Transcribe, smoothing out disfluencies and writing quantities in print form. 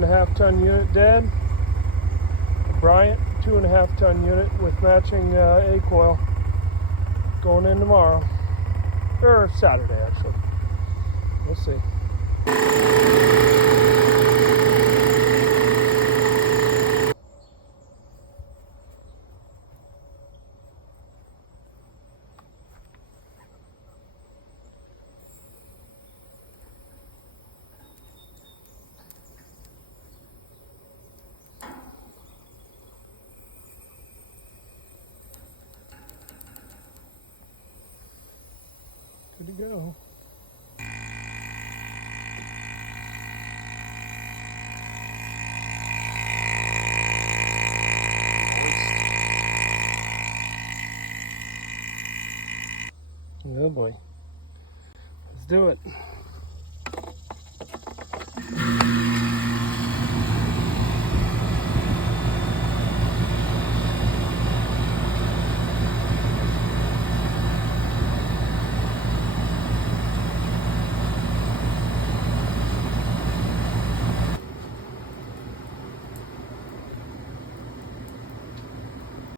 1.5 ton unit dead. Bryant 2.5 ton unit with matching A coil going in tomorrow, or Saturday actually. We'll see. Good to go. Oh boy. Let's do it.